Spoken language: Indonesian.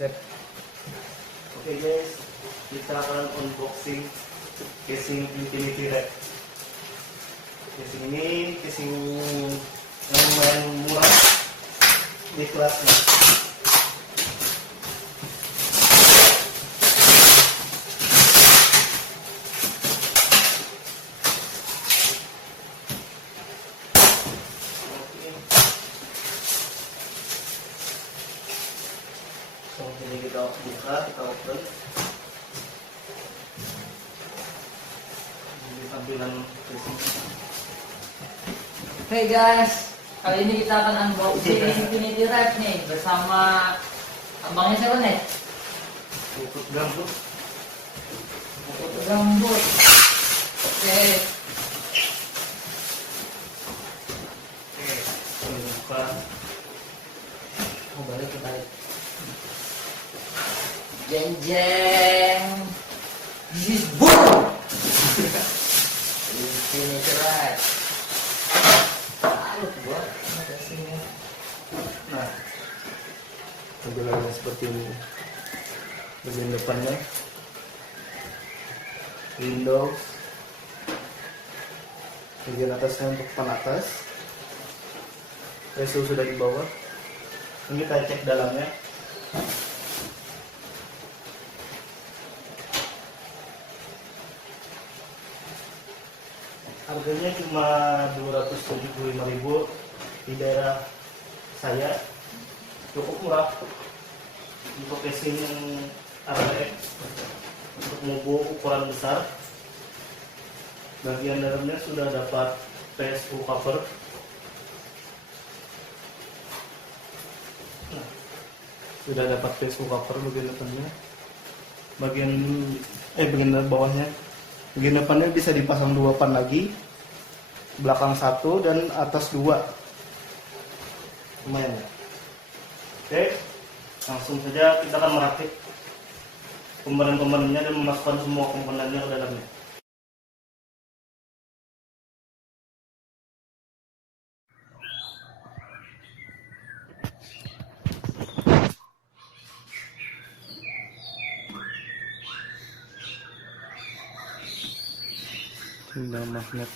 Cek. Oke guys, kita akan unboxing casing Infinity Red. Casing ini casing yang lumayan murah di kelasnya. Ini kita buka, kita open. Ini tampilan casing. Hey guys, kali ini kita akan unboxing Infinity Red nih bersama abangnya siapa nih? Puput gambut. Puput gambut. Oke. Ini buka. Oh balik. Jeng jeng. This boom. Infinity Red. Buat kasihnya. Nah, tampilannya seperti ini. Bagian depannya Windows, bagian atasnya untuk penatas. ISO sudah di bawah. Ini kita cek dalamnya. Harganya cuma 275.000 di daerah saya, cukup murah untuk casing RX untuk mobil ukuran besar. Bagian dalamnya sudah dapat PSU cover. Nah, sudah dapat PSU cover bagian depannya. Bagian bawahnya. Bagian depannya bisa dipasang 2 pan lagi, belakang 1 dan atas 2. Lumayan ya. Oke, langsung saja kita akan merakit komponen-komponennya dan memasukkan semua komponennya ke dalamnya. Tinggal magnet.